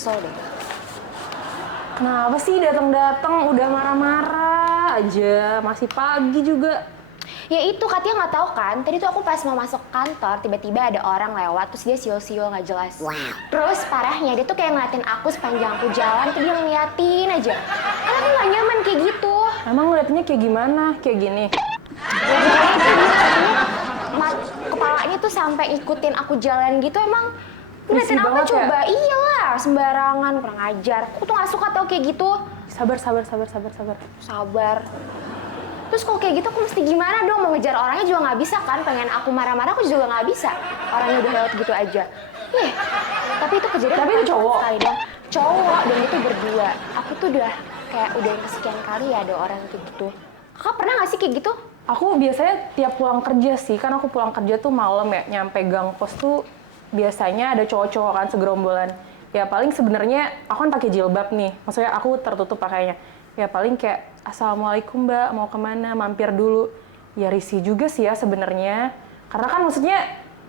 Kesel deh. Kenapa sih datang-datang udah marah-marah aja, masih pagi juga. Ya itu katanya nggak tahu kan, tadi tuh aku pas mau masuk kantor tiba-tiba ada orang lewat terus dia siul-siul nggak jelas. Terus parahnya dia tuh kayak ngeliatin aku sepanjang aku jalan tuh dia ngeliatin aja. Kan aku nggak nyaman kayak gitu. Emang ngeliatnya kayak gimana? Kayak gini? Ya pokoknya tuh dia katanya kepalanya tuh sampai ikutin aku jalan gitu emang ngeliatin Risih apa banget coba? ya? Iyalah sembarangan kurang ajar. Aku tuh nggak suka tau kayak gitu. Sabar. Sabar. Terus kalau kayak gitu aku mesti gimana dong? Mau ngejar orangnya juga nggak bisa kan? Pengen aku marah-marah aku juga nggak bisa. Orangnya udah lewat gitu aja. Tapi itu kejadian Tapi bukan itu cowok? sekali dong. Cowok dan itu berdua. Aku tuh udah kayak udah yang kesekian kali ya ada orang kayak gitu. Kakak pernah nggak sih kayak gitu? Aku biasanya tiap pulang kerja sih, kan aku pulang kerja tuh malam ya, nyampe gang pos tuh biasanya ada cowok-cowok kan segerombolan. Ya paling sebenarnya aku kan pakai jilbab nih, maksudnya aku tertutup pakainya. Ya paling kayak assalamualaikum mbak, mau kemana, mampir dulu. Ya risih juga sih ya sebenarnya, karena kan maksudnya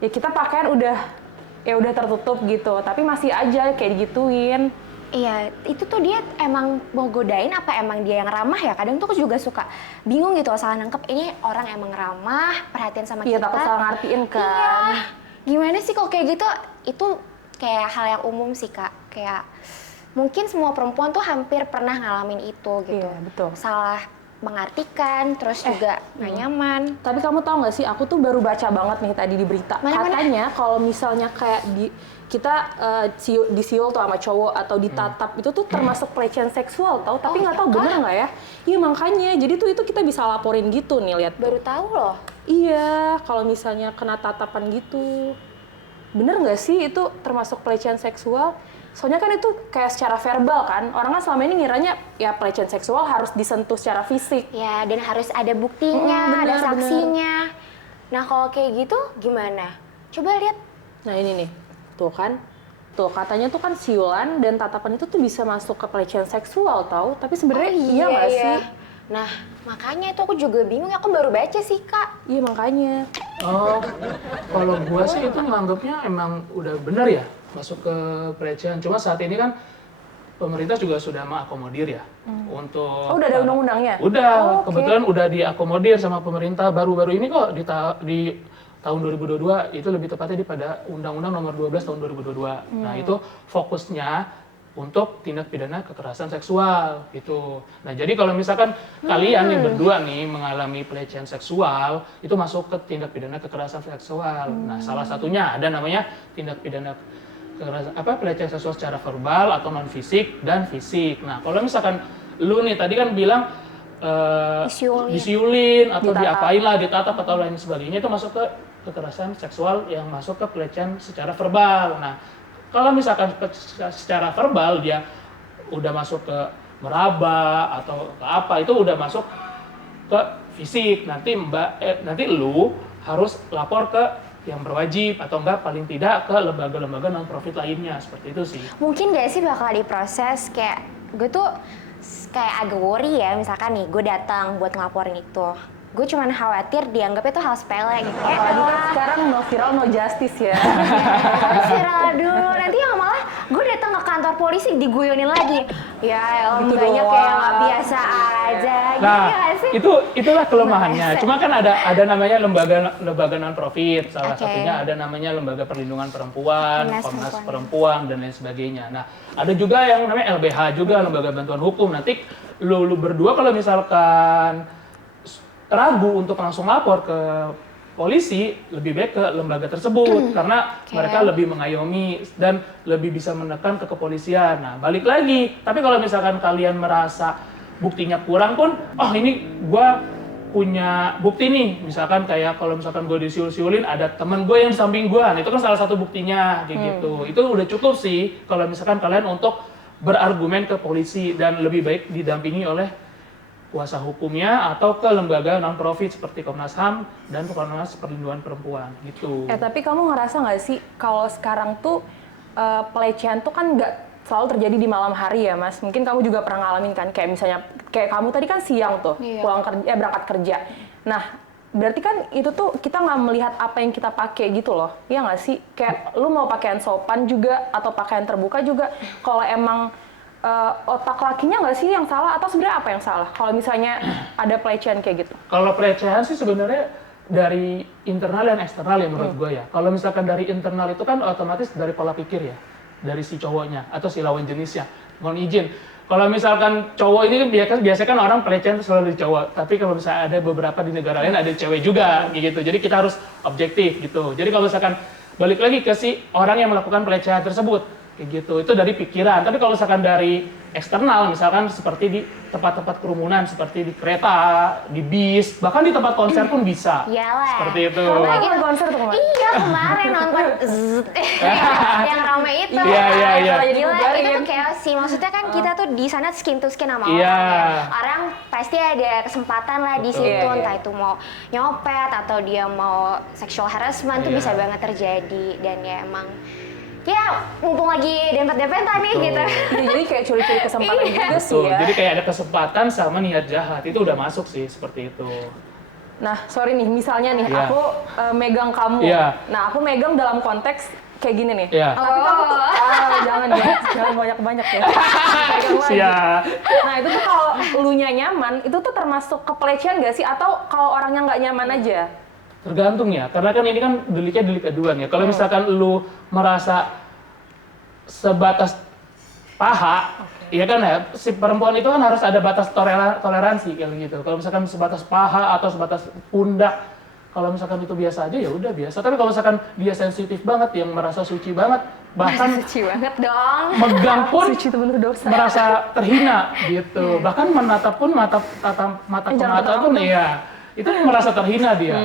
ya kita pakaian udah tertutup gitu, tapi masih aja kayak digituin. Iya, itu tuh dia emang mau godain apa emang dia yang ramah ya? Kadang tuh aku juga suka bingung gitu salah nangkep ini orang emang ramah, perhatian sama Iya, kita. takut salah ngertiin kan. Iya. Gimana sih kalau kayak gitu? Itu kayak hal yang umum sih Kak. Kayak mungkin semua perempuan tuh hampir pernah ngalamin itu gitu. Iya, betul. Salah mengartikan, terus juga nggak nyaman. Tapi kamu tahu nggak sih, aku tuh baru baca banget nih tadi di berita. Mana? Katanya kalau misalnya kayak kita disiul tuh sama cowok atau ditatap itu tuh termasuk pelecehan seksual tahu. Tapi nggak tahu bener nggak ya? Iya makanya. Jadi tuh itu kita bisa laporin gitu nih, lihat. Baru tahu loh. Iya, kalau misalnya kena tatapan gitu. Bener nggak sih itu termasuk pelecehan seksual? Soalnya kan itu kayak secara verbal kan. Orang kan selama ini ngiranya ya pelecehan seksual harus disentuh secara fisik. Ya, dan harus ada buktinya, ada Bener. saksinya. Nah, kalau kayak gitu gimana? Coba lihat. Nah ini nih, tuh kan. Tuh katanya tuh kan siulan dan tatapan itu tuh bisa masuk ke pelecehan seksual tahu. Tapi sebenarnya iya nggak sih? Nah, makanya itu aku juga bingung. Aku baru baca sih, Kak. Iya makanya. Oh, kalau gua sih itu menganggapnya emang udah benar ya masuk ke pelecehan. Cuma saat ini kan pemerintah juga sudah mengakomodir ya untuk. Oh udah ada undang-undangnya? Udah, Oh, oke. kebetulan udah diakomodir sama pemerintah baru-baru ini kok di tahun 2022 itu lebih tepatnya pada Undang-Undang Nomor 12 tahun 2022. Nah itu fokusnya untuk tindak pidana kekerasan seksual gitu. Nah jadi kalau misalkan kalian nih berdua nih mengalami pelecehan seksual itu masuk ke tindak pidana kekerasan seksual. Nah salah satunya ada namanya tindak pidana kekerasan pelecehan seksual secara verbal atau non fisik dan fisik. Nah kalau misalkan lu nih tadi kan bilang disiulin atau diapain lah, ditatap atau lain sebagainya itu masuk ke kekerasan seksual yang masuk ke pelecehan secara verbal. Nah kalau misalkan secara verbal dia udah masuk ke meraba atau ke apa itu udah masuk ke fisik. Nanti nanti lu harus lapor ke yang berwajib atau enggak paling tidak ke lembaga-lembaga non profit lainnya seperti itu sih. Mungkin gak sih bakal diproses kayak gue tuh kayak agak worry ya misalkan nih gue datang buat ngelaporin itu. Gue cuman khawatir dianggapnya tuh hal sepele gitu. Apalagi kan sekarang no viral no justice ya. Harus viral dulu. Nanti yang malah gue datang ke kantor polisi diguyonin lagi. Ya Gitu banyak doang. kayak nggak biasa aja. Nah, Gitu nggak sih? itulah kelemahannya. Cuma kan ada namanya lembaga non profit. Salah Oke. satunya ada namanya lembaga perlindungan perempuan, Komnas Komnas Perempuan dan lain sebagainya. Nah, ada juga yang namanya LBH juga, lembaga bantuan hukum. Nanti lu berdua kalau misalkan ragu untuk langsung lapor ke polisi, lebih baik ke lembaga tersebut karena mereka lebih mengayomi dan lebih bisa menekan ke kepolisian. Nah, balik lagi. Tapi kalau misalkan kalian merasa buktinya kurang pun, oh ini gua punya bukti nih. Misalkan kayak kalau misalkan gue disiul-siulin ada temen gue yang di samping gue. Nah, itu kan salah satu buktinya kayak gitu. Itu udah cukup sih kalau misalkan kalian untuk berargumen ke polisi dan lebih baik didampingi oleh kuasa hukumnya atau ke lembaga non-profit seperti Komnas HAM dan Komnas Perlindungan Perempuan gitu. Tapi kamu ngerasa nggak sih kalau sekarang tuh pelecehan tuh kan nggak selalu terjadi di malam hari ya Mas? Mungkin kamu juga pernah ngalamin kan, kayak misalnya kayak kamu tadi kan siang tuh pulang kerja, berangkat kerja. Nah berarti kan itu tuh kita nggak melihat apa yang kita pakai gitu loh, ya nggak sih? Kayak lu mau pakaian sopan juga atau pakaian terbuka juga, kalau emang otak lakinya nggak sih yang salah atau sebenarnya apa yang salah? Kalau misalnya ada pelecehan kayak gitu? Kalau pelecehan sih sebenarnya dari internal dan eksternal ya menurut gue ya. Kalau misalkan dari internal itu kan otomatis dari pola pikir ya, dari si cowoknya atau si lawan jenisnya. Mohon izin. Kalau misalkan cowok ini kan biasanya kan orang pelecehan itu selalu di cowok, tapi kalau misalnya ada beberapa di negara lain ada cewek juga gitu. Jadi kita harus objektif gitu. Jadi kalau misalkan balik lagi ke si orang yang melakukan pelecehan tersebut kayak gitu, itu dari pikiran. Tapi kalau misalkan dari eksternal, misalkan seperti di tempat-tempat kerumunan, seperti di kereta, di bis, bahkan di tempat konser pun bisa. Iyalah. Seperti itu. Apalagi konser tuh kemarin. Iya, kemarin nonton yang rame itu. Iya, iya, iya. Gila, itu tuh chaos sih. Maksudnya kan kita tuh di sana skin to skin sama Iya. orang ya. Orang pasti ada kesempatan lah di Betul. situ, Iya, iya. entah itu mau nyopet atau dia mau sexual harassment tuh Iya. bisa banget terjadi. Dan ya emang, ya mumpung lagi dempet-dempetan nih Betul. gitu. Ya, jadi kayak curi-curi kesempatan Iya. juga sih Betul. ya. Jadi kayak ada kesempatan sama niat jahat, itu udah masuk sih seperti itu. Nah, sorry nih, misalnya nih, Iya. aku megang kamu. Iya. Nah, aku megang dalam konteks kayak gini nih. Iya. Tapi kamu tuh, jangan banyak-banyak ya. Pegang lagi. Siap. Nah, itu tuh kalau elunya nyaman, itu tuh termasuk kepelecehan nggak sih? Atau kalau orangnya nggak nyaman aja? Tergantung ya, karena kan ini kan deliknya delik aduan ya. Kalau misalkan lu merasa sebatas paha, iya kan ya, si perempuan itu kan harus ada batas toleransi kayak gitu. Kalau misalkan sebatas paha atau sebatas pundak, kalau misalkan itu biasa aja ya udah biasa. Tapi kalau misalkan dia sensitif banget, yang merasa suci banget, bahkan Suci banget dong. megang pun Suci itu bener dosa. merasa terhina gitu. Bahkan menatap pun mata ke jangan mata ketawa pun dong. iya. Itu merasa terhina dia.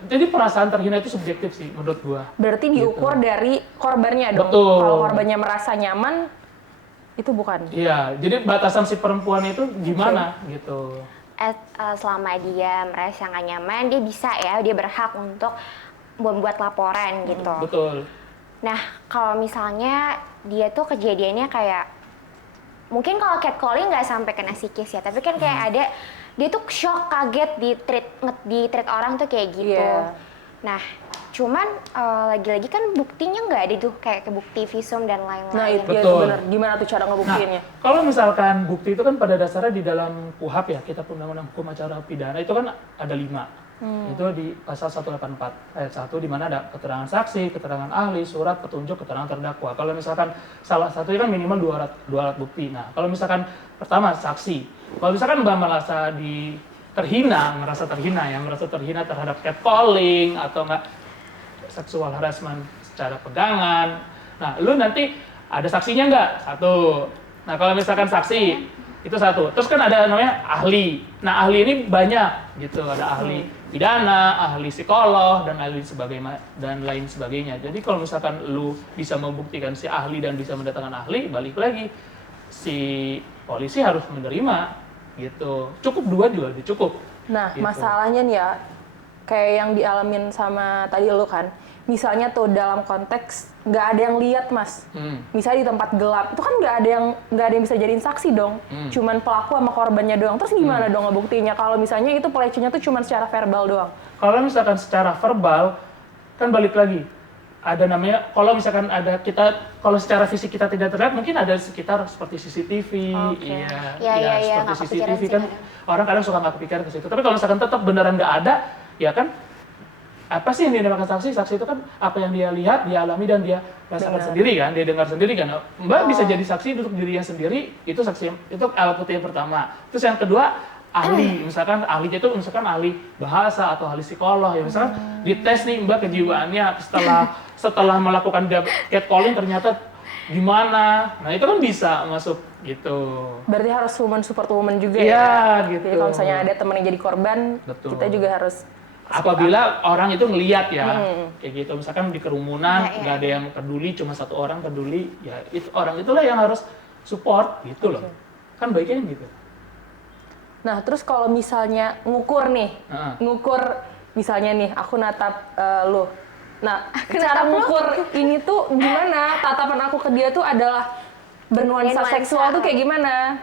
Jadi perasaan terhina itu subjektif sih menurut gua. Berarti diukur dari korbannya dong. Betul. Kalau korbannya merasa nyaman, itu bukan. Iya, jadi batasan si perempuan itu gimana gitu. Selama dia merasa nggak nyaman, dia bisa ya, dia berhak untuk membuat laporan gitu. Betul. Nah, kalau misalnya dia tuh kejadiannya kayak, mungkin kalau catcalling nggak sampai kena psikis ya, tapi kan kayak ada, dia tuh shock, kaget di treat orang tuh kayak gitu. Iya. Nah, cuman lagi-lagi kan buktinya nggak ada tuh, kayak ke bukti visum dan lain-lain. Nah, itu ya, Betul. bener. Gimana tuh cara ngebuktiinnya? Nah, kalau misalkan bukti itu kan pada dasarnya di dalam KUHP ya, Kitab Undang-Undang Hukum Acara Pidana itu kan ada 5. Itu di pasal 184 ayat 1 di mana ada keterangan saksi, keterangan ahli, surat petunjuk, keterangan terdakwa. Kalau misalkan salah satunya kan minimal 2 alat bukti. Nah, kalau misalkan pertama saksi. Kalau misalkan Mbak merasa merasa terhina terhadap catcalling atau enggak seksual harassment secara pegangan. Nah, lu nanti ada saksinya nggak? 1. Nah, kalau misalkan saksi, itu 1. Terus kan ada namanya ahli. Nah, ahli ini banyak gitu. Ada ahli pidana, ahli psikolog, dan lain sebagainya. Jadi kalau misalkan lu bisa membuktikan si ahli dan bisa mendatangkan ahli, balik lagi si polisi harus menerima gitu. Cukup 2 juga udah cukup. Nah, gitu. masalahnya nih ya, kayak yang dialamin sama tadi lu kan, misalnya tuh dalam konteks nggak ada yang lihat mas, misalnya di tempat gelap, itu kan nggak ada yang bisa jadiin saksi dong, cuman pelaku sama korbannya doang. Terus gimana dong ngebuktinya kalau misalnya itu pelecehannya tuh cuman secara verbal doang? Kalau misalkan secara verbal, kan balik lagi. Ada namanya, kalau misalkan kalau secara fisik kita tidak terlihat, mungkin ada sekitar seperti CCTV, Oke. iya, Iya, seperti nggak CCTV kepikiran sih kan, orang kadang suka nggak kepikiran ke situ. Tapi kalau misalkan tetap beneran nggak ada, ya kan, apa sih yang dinamakan saksi? Saksi itu kan apa yang dia lihat, dia alami dan dia rasakan sendiri kan, dia dengar sendiri kan. Mbak bisa jadi saksi untuk dirinya sendiri, itu saksi, itu alat bukti yang pertama. Terus yang kedua, ahli, misalkan ahlinya itu misalkan ahli bahasa atau ahli psikolog ya, misalkan dites nih Mbak kejiwaannya setelah melakukan catcalling ternyata gimana, nah itu kan bisa masuk gitu. Berarti harus woman support woman juga Iya, ya? gitu. Jadi kalau misalnya ada temen yang jadi korban, Betul. kita juga harus Apabila orang itu ngelihat ya, kayak gitu, misalkan di kerumunan Iya, iya. nggak ada yang peduli, cuma 1 orang peduli, ya itu orang itulah yang harus support gitu loh, kan baiknya gitu. Nah, terus kalau misalnya ngukur nih, ngukur misalnya nih, aku natap lu. Nah, cara ngukur ini tuh gimana? Tatapan aku ke dia tuh adalah bernuansa Bernuansa. seksual tuh kayak gimana?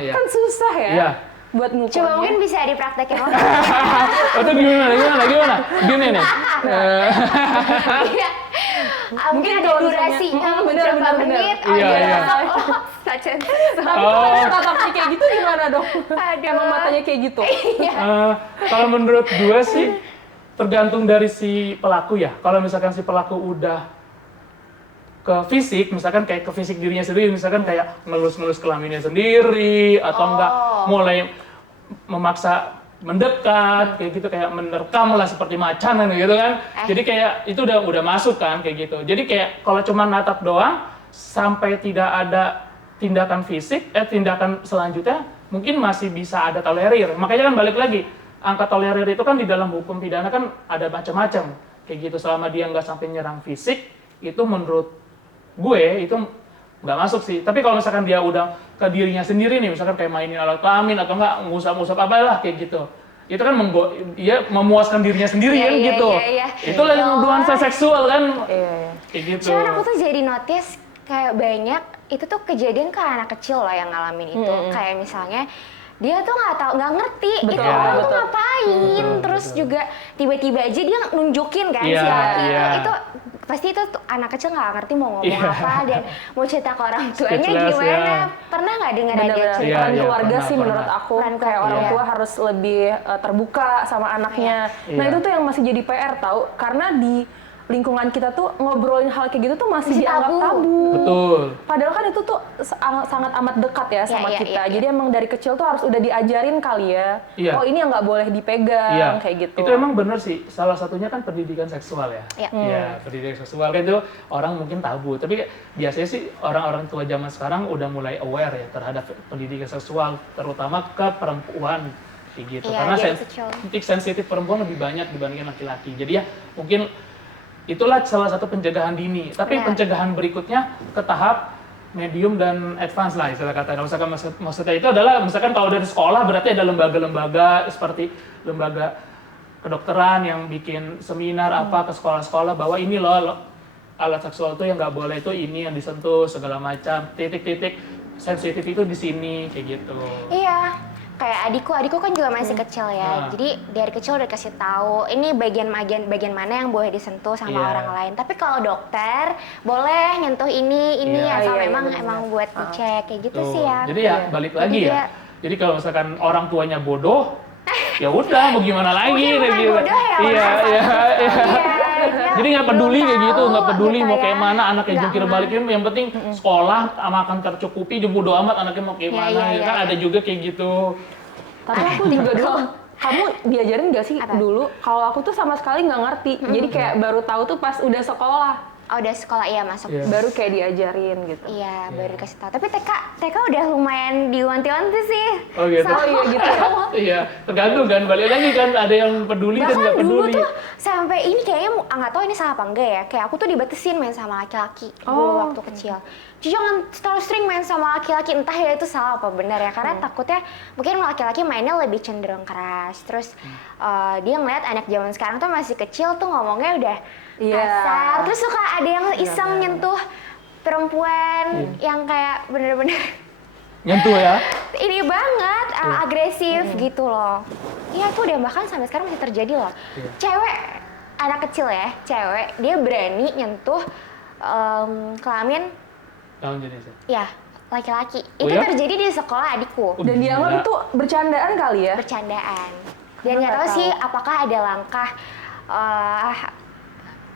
Ya. Kan susah ya? Iya. buat Coba ngukurnya. mungkin bisa dipraktekin. Itu gimana? Gini nih. Iya. Mungkin ada kalau durasi misalnya- berapa bener. menit. Iya, iya. Saja. Tapi kalau tatapnya kayak gitu gimana dong? Aduh. Emang matanya kayak gitu? Kalau menurut gue sih tergantung dari si pelaku ya. Kalau misalkan si pelaku udah ke fisik, misalkan kayak ke fisik dirinya sendiri, misalkan kayak ngelus-ngelus kelaminnya sendiri, atau enggak mulai memaksa mendekat, kayak gitu, kayak menerkam lah seperti macan gitu kan. Jadi kayak itu udah masuk kan kayak gitu. Jadi kayak kalau cuma natap doang sampai tidak ada tindakan fisik, tindakan selanjutnya mungkin masih bisa ada tolerir. Makanya kan balik lagi, angka tolerir itu kan di dalam hukum pidana kan ada macam-macam kayak gitu. Selama dia nggak sampai nyerang fisik, itu menurut gue itu nggak masuk sih. Tapi kalau misalkan dia udah ke dirinya sendiri nih, misalkan kayak mainin alat kelamin atau nggak ngusap-ngusap apa lah kayak gitu, itu kan dia memuaskan dirinya sendiri kan gitu. Itulah yang nuansa seksual kan kayak gitu. Cuman aku tuh jadi notice kayak banyak itu tuh kejadian ke anak kecil loh yang ngalamin itu. Kayak misalnya dia tuh nggak ngerti itu Betul, orang tuh betul. ngapain, terus juga tiba-tiba aja dia nunjukin kan Iya, si laki iya. itu pasti itu tuh anak kecil nggak ngerti mau ngomong Iya. apa dan mau cerita ke orang tuanya Speechless, gimana. ya. Pernah nggak dengar ada Benar-benar cerita? Iya, peran iya, keluarga pernah, sih menurut pernah. aku Peran kayak orang keluarga. tua harus lebih terbuka sama anaknya. Nah Iya. itu tuh yang masih jadi PR tahu karena di lingkungan kita tuh ngobrolin hal kayak gitu tuh masih Masih dianggap tabu. tabu. Betul. Padahal kan itu tuh sangat amat dekat ya sama Iya, kita. iya, iya. Jadi emang dari kecil tuh harus udah diajarin kali ya. Iya. Oh ini yang nggak boleh dipegang kayak gitu. Itu emang bener sih. Salah satunya kan pendidikan seksual ya. Iya. Iya, pendidikan seksual kan itu orang mungkin tabu. Tapi biasanya sih orang-orang tua zaman sekarang udah mulai aware ya terhadap pendidikan seksual, terutama ke perempuan kayak gitu. Iya, Karena dari kecil. titik sensitif perempuan lebih banyak dibandingkan laki-laki. Jadi ya mungkin itulah salah satu pencegahan dini. Tapi Benar. pencegahan berikutnya ke tahap medium dan advance lah istilah katanya. Misalkan maksudnya itu adalah misalkan kalau dari sekolah berarti ada lembaga-lembaga seperti lembaga kedokteran yang bikin seminar apa ke sekolah-sekolah bahwa ini loh alat seksual itu yang nggak boleh itu ini yang disentuh segala macam titik-titik sensitif itu di sini kayak gitu. Iya, kayak adikku kan juga masih kecil ya. Nah. Jadi dari kecil udah kasih tahu ini bagian mana yang boleh disentuh sama Iya. orang lain. Tapi kalau dokter boleh nyentuh ini Iya. atau Iya, iya, memang benar-benar. buat dicek kayak gitu Tuh. sih ya. Jadi ya Iya. balik Jadi lagi ya. dia- Jadi kalau misalkan orang tuanya bodoh, ya udah mau gimana lagi Mungkin bukan gitu. bodoh ya, Iya, orang iya, iya. dia Jadi nggak belum peduli kayak gitu, tahu nggak peduli gitu mau ya. kayak mana anaknya Nggak jungkir mau. balik yang penting sekolah makan tercukupi, dia bodo amat anaknya mau kayak Iya, mana. iya, Ya iya, kan iya. ada juga kayak gitu. Tapi aku juga dulu, kamu diajarin gak sih Apa? dulu? Kalau aku tuh sama sekali nggak ngerti. Jadi kayak baru tahu tuh pas udah sekolah. Oh, udah sekolah iya masuk. Iya. Baru kayak diajarin gitu. Iya, baru dikasih tahu. Tapi TK udah lumayan diwanti-wanti sih. Oh gitu. Sama Oh iya gitu ya. Iya, tergantung kan. Balik lagi kan ada yang peduli dan Bahkan nggak dulu peduli. tuh sampai ini kayaknya nggak tahu ini salah apa enggak ya. Kayak aku tuh dibatesin main sama laki-laki dulu Oh. waktu kecil. Jadi jangan terlalu sering main sama laki-laki, entah ya itu salah apa benar ya. Karena takutnya mungkin laki-laki mainnya lebih cenderung keras. Terus dia ngeliat anak zaman sekarang tuh masih kecil tuh ngomongnya udah Iya. kasar. Terus suka ada yang iseng nyentuh perempuan yang kayak bener-bener Nyentuh ya. ini banget agresif gitu loh. Iya tuh udah bahkan sampai sekarang masih terjadi loh. Iya. Cewek anak kecil ya, cewek dia berani nyentuh kelamin Tahun jenisnya. ya laki-laki. Oh Itu ya? terjadi di sekolah adikku. Dan dianggap Gila. itu bercandaan kali ya. Bercandaan. Dan nggak Nggak tahu tahu. sih apakah ada langkah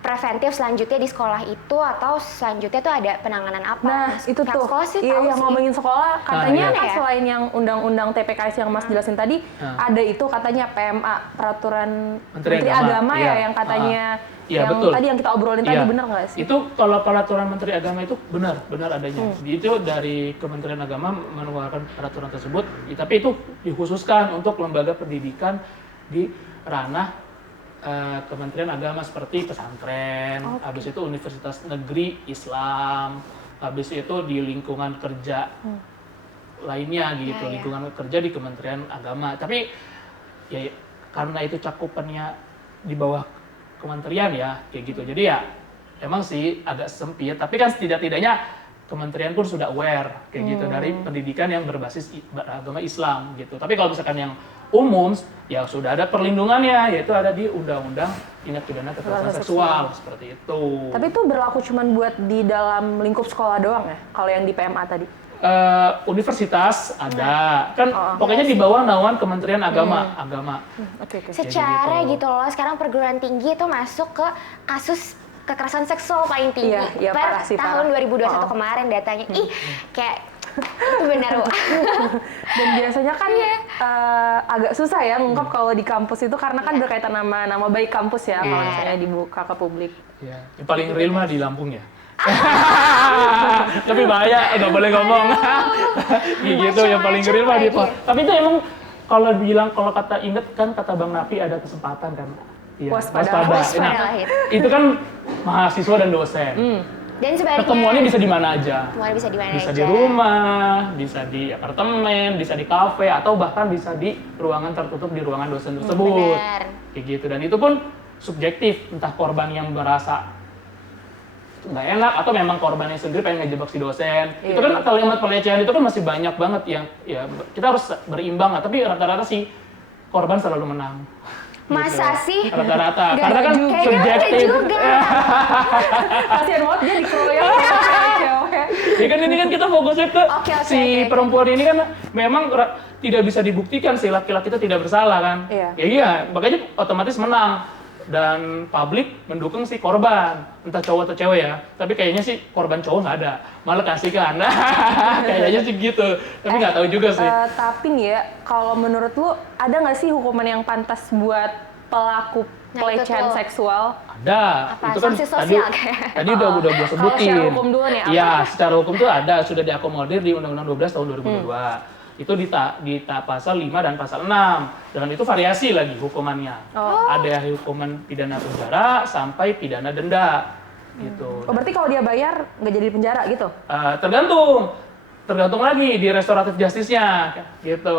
preventif selanjutnya di sekolah itu atau selanjutnya tuh ada penanganan apa? Nah, itu Pihak tuh. sekolah sih Iya, tahu yang sih. ngomongin sekolah, katanya iya. kan Ya? selain yang undang-undang TPKS yang Mas jelasin tadi, Nah. ada itu katanya PMA, peraturan Menteri Menteri Agama, Agama iya. ya yang katanya Iya, yang betul. tadi yang kita obrolin tadi Iya. bener nggak sih? Itu kalau peraturan Menteri Agama itu benar adanya. Itu dari Kementerian Agama mengeluarkan peraturan tersebut, tapi itu dikhususkan untuk lembaga pendidikan di ranah Kementerian Agama seperti pesantren, habis itu Universitas Negeri Islam, habis itu di lingkungan kerja lainnya gitu, Ya, ya. lingkungan kerja di Kementerian Agama. Tapi ya karena itu cakupannya di bawah kementerian ya kayak gitu. Jadi ya emang sih agak sempit, tapi kan setidak-tidaknya kementerian pun sudah aware kayak gitu dari pendidikan yang berbasis beragama Islam gitu. Tapi kalau misalkan yang umum ya sudah ada perlindungannya, yaitu ada di Undang-Undang Tindak Pidana Kekerasan Seksual seperti itu. Tapi itu berlaku cuman buat di dalam lingkup sekolah doang ya? Kalau yang di PMA tadi? Universitas ada, kan pokoknya di bawah naungan Kementerian Agama. Oke. Secara gitu. gitu loh, sekarang perguruan tinggi itu masuk ke kasus kekerasan seksual paling tinggi Iya, per parah sih, tahun parah. 2021 kemarin datanya. Ih, kayak itu benar. Dan biasanya kan agak susah ya ngungkap kalau di kampus itu karena kan berkaitan nama baik kampus ya kalau misalnya dibuka ke publik. Iya, yang paling real mah di Lampung ya. Tapi bahaya, nggak boleh ngomong. Gitu, yang paling real mah di. Tapi itu emang kalau dibilang, kalau kata inget kan kata Bang Napi ada kesempatan kan. Iya, Waspada. Nah, itu kan mahasiswa dan dosen. Dan sebaliknya Ketemuannya bisa di mana aja. ketemuannya bisa di mana Bisa aja. di rumah, bisa di apartemen, bisa di kafe, atau bahkan bisa di ruangan tertutup di ruangan dosen tersebut. Benar. Kayak gitu. Dan itu pun subjektif, entah korban yang merasa nggak enak atau memang korbannya sendiri pengen ngejebak si dosen. Itu kan kalimat pelecehan itu kan masih banyak banget yang ya kita harus berimbang lah. Tapi rata-rata sih korban selalu menang. Masa Gitu. sih? Rata-rata. Nggak Karena kan juga. Kayaknya subjektif. nggak juga. Kasian banget dia dikeroyok cewek. Ya kan ini kan kita fokusnya ke Oke. perempuan ini kan memang tidak bisa dibuktikan si laki-laki itu tidak bersalah kan. Iya. Ya iya, makanya otomatis menang. Dan publik mendukung si korban, entah cowok atau cewek ya. Tapi kayaknya sih korban cowok nggak ada, malah kasihkan. Kayaknya sih gitu, tapi nggak tahu juga sih. Tapi nih ya, kalau menurut lu ada nggak sih hukuman yang pantas buat pelaku Nah, pelecehan itu tuh. seksual? Ada, Apa, itu kan sanksi tadi sosial kayak? tadi udah gua Kalau sebutin. secara hukum dulu nih, apa? Iya, secara hukum tuh ada, sudah diakomodir di Undang-Undang 12 tahun 2022. Itu di pasal 5 dan pasal 6. Dan itu variasi lagi hukumannya. Ada hukuman pidana penjara sampai pidana denda. Gitu. Oh, berarti kalau dia bayar nggak jadi di penjara gitu? Tergantung lagi di restoratif justice-nya gitu.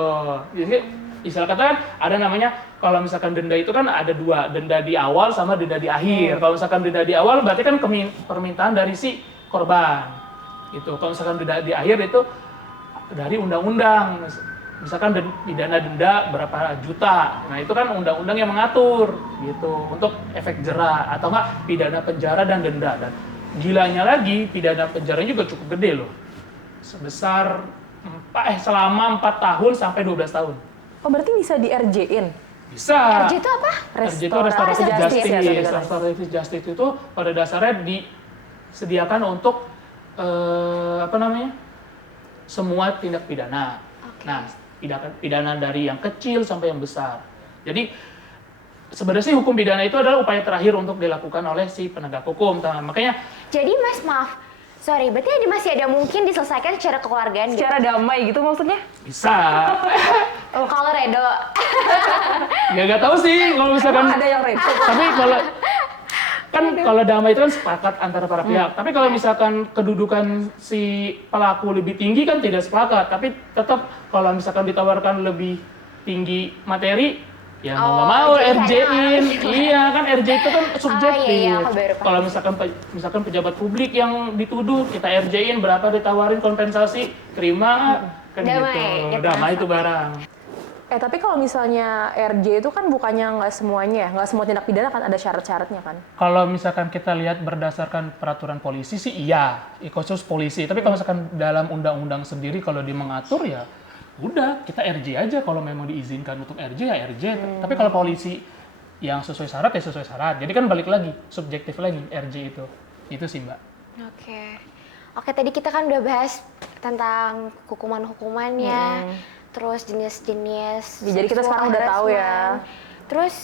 Jadi istilah kata kan ada namanya, kalau misalkan denda itu kan ada dua, denda di awal sama denda di akhir. Kalau misalkan denda di awal berarti kan permintaan dari si korban gitu. Kalau misalkan denda di akhir itu dari undang-undang, misalkan pidana denda berapa juta. Nah, itu kan undang-undang yang mengatur gitu untuk efek jera atau enggak pidana penjara dan denda. Dan gilanya lagi pidana penjara juga cukup gede loh. Sebesar selama 4 tahun sampai 12 tahun. Oh, berarti bisa di RJ-in? Bisa. RJ itu apa? RJ itu restoratif Justice ya, justice. Restoratif justice itu pada dasarnya disediakan untuk semua tindak pidana. Nah, pidana dari yang kecil sampai yang besar. Jadi sebenarnya sih hukum pidana itu adalah upaya terakhir untuk dilakukan oleh si penegak hukum. Makanya Jadi Mas, maaf. Sorry, berarti masih ada mungkin diselesaikan secara kekeluargaan gitu? Secara damai gitu maksudnya? bisa. Oh, kalau Redo. Ya nggak tahu sih kalau misalkan. Emang ada yang repot? Tapi kalau damai itu kan sepakat antara para pihak. Tapi kalau misalkan kedudukan si pelaku lebih tinggi kan tidak sepakat. Tapi tetap kalau misalkan ditawarkan lebih tinggi materi, ya mau nggak mau jadi RJ-in. Iya kan RJ itu kan subjektif. iya, aku baru paham. Kalau misalkan pejabat publik yang dituduh, kita RJ-in berapa ditawarin kompensasi, terima kan Damai, gitu. gitu. Damai itu barang. Tapi kalau misalnya RJ itu kan bukannya nggak semuanya, nggak semua tindak pidana kan ada syarat-syaratnya kan? Kalau misalkan kita lihat berdasarkan peraturan polisi sih iya, khusus polisi. Tapi kalau misalkan dalam undang-undang sendiri kalau dia mengatur ya udah kita RJ aja, kalau memang diizinkan untuk RJ ya RJ. Tapi kalau polisi yang sesuai syarat ya sesuai syarat. Jadi kan balik lagi, subjektif lagi RJ itu. Itu sih Mbak. Oke, tadi kita kan udah bahas tentang hukuman-hukumannya, terus jenis-jenis. Jadi kita seksual sekarang udah tahu ya. harassment. Terus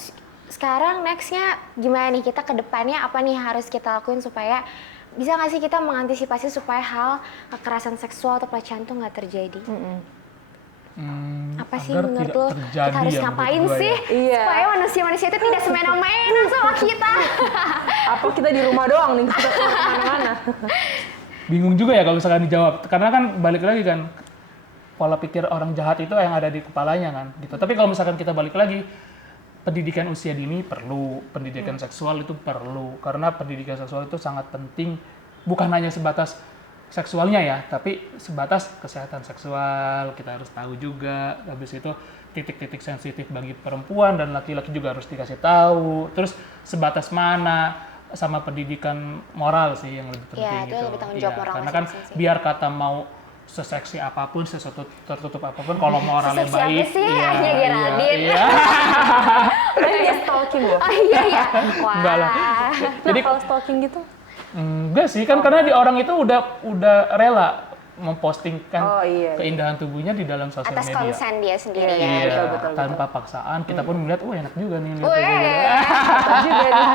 sekarang next-nya gimana nih, kita ke depannya apa nih harus kita lakuin supaya bisa nggak sih kita mengantisipasi supaya hal kekerasan seksual atau pelecehan tuh nggak terjadi? Apa sih Agar menurut tidak lo terjadi kita harus ya menurut ngapain gua ya. sih Iya. supaya manusia-manusia itu tidak semena-mena sama kita? Apa kita di rumah doang nih, kita kemana-mana? Bingung juga ya kalau misalkan dijawab. Karena kan balik lagi kan, pola pikir orang jahat itu yang ada di kepalanya kan gitu. Tapi kalau misalkan kita balik lagi, pendidikan usia dini perlu, pendidikan seksual itu perlu, karena pendidikan seksual itu sangat penting, bukan hanya sebatas seksualnya ya, tapi sebatas kesehatan seksual kita harus tahu juga. Habis itu titik-titik sensitif bagi perempuan dan laki-laki juga harus dikasih tahu. Terus sebatas mana sama pendidikan moral sih yang lebih penting Iya, itu gitu. lebih tanggung jawab moral Karena kan masing-masing sih. biar kata mau seseksi apapun, tertutup apapun, kalau moralnya Seseksi apa baik, sih? Hanya Geraldine. iya. Tapi dia stalking loh. Oh iya ya. Wah. Enggak lah. Jadi kalau stalking gitu, Enggak sih, kan karena di orang itu udah rela mempostingkan Oh, iya. keindahan tubuhnya di dalam sosial Atas media. konsen dia sendiri Iya, ya. Iya, betul, betul, tanpa paksaan kita pun melihat, enak juga nih lihat Weh. gitu. apa juga nih.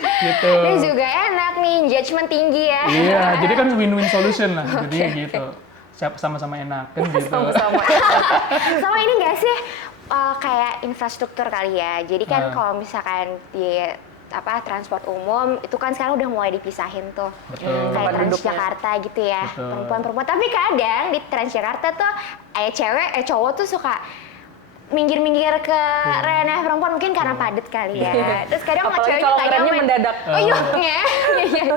Gitu. Ini juga enak nih, engagement tinggi ya. Iya, jadi kan win-win solution lah, jadi gitu. Sama-sama enak kan gitu. Sama-sama. Sama ini nggak sih kayak infrastruktur kali ya. Jadi kan kalau misalkan di transport umum itu kan sekarang udah mulai dipisahin tuh. Betul. Kayak Duduknya. Transjakarta gitu ya. Betul. Perempuan-perempuan. Tapi kadang di Transjakarta tuh cowok tuh suka minggir-minggir ke ranah perempuan mungkin karena padat kali ya. Terus kadang sama Apalagi ceweknya kalau nggak kerennya nyaman. mendadak. Oh iya, iya.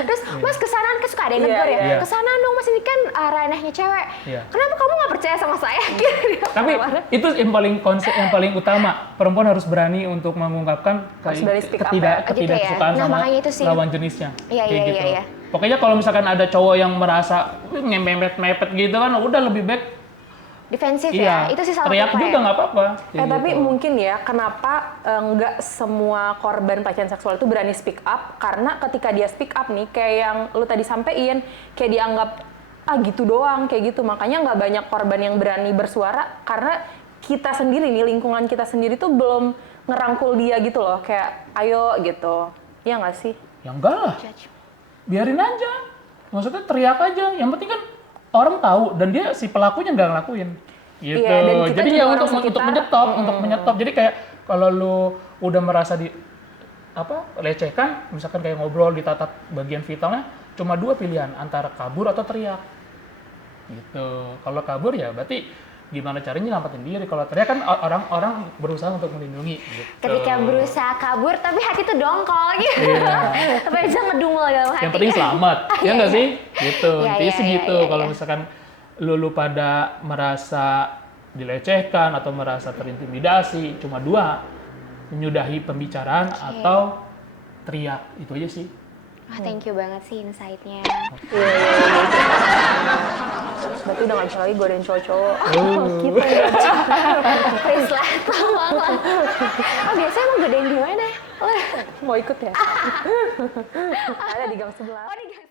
Terus mas kesana kan suka ada yang Iya, negor ya. iya. Kesana dong mas ini kan ranahnya cewek. Iya. Kenapa kamu nggak percaya sama saya? Gitu. Tapi itu yang paling konsep yang paling utama, perempuan harus berani untuk mengungkapkan Harus berani speak up ya. ketidaksukaan Nah, sama makanya itu sih. lawan jenisnya. Iya, Kayak iya, gitu. iya. Pokoknya kalau misalkan ada cowok yang merasa mepet gitu kan, udah lebih baik Defensif ya. Itu sih salah teriak kita juga ya. nggak apa-apa. Kayak Tapi gitu. mungkin ya, kenapa nggak semua korban pelecehan seksual itu berani speak up? Karena ketika dia speak up nih, kayak yang lu tadi sampein, kayak dianggap gitu doang, kayak gitu. Makanya nggak banyak korban yang berani bersuara karena kita sendiri nih, lingkungan kita sendiri tuh belum ngerangkul dia gitu loh, kayak ayo gitu. Ya nggak sih? Ya enggak lah, Judge. biarin aja. Maksudnya teriak aja. Yang penting kan orang tahu dan dia si pelakunya nggak ngelakuin. Gitu. Iya, dan kita Jadi juga ya orang untuk sekitar, menyetop. Jadi kayak kalau lu udah merasa lecehkan, misalkan kayak ngobrol ditatap bagian vitalnya, cuma dua pilihan, antara kabur atau teriak. Gitu. Kalau kabur ya berarti gimana caranya nyelamatin diri. Kalau teriak kan orang-orang berusaha untuk melindungi. Gitu. Ketika berusaha kabur, tapi hati tuh dongkol gitu. Iya. Tapi aja ngedumel dalam hati. Yang penting selamat, ya nggak sih? Gitu, Iya, intinya iya, segitu. iya, iya, Kalau iya. misalkan lu pada merasa dilecehkan atau merasa terintimidasi, cuma dua, menyudahi pembicaraan atau teriak, itu aja sih. Wah, thank you banget sih insight-nya. Berarti udah nggak bisa lagi godain cowok-cowok. Kita Please lah, tolong. Oh, biasanya emang gedein di mana? Mau ikut ya? Ada di gang sebelah. Oh, di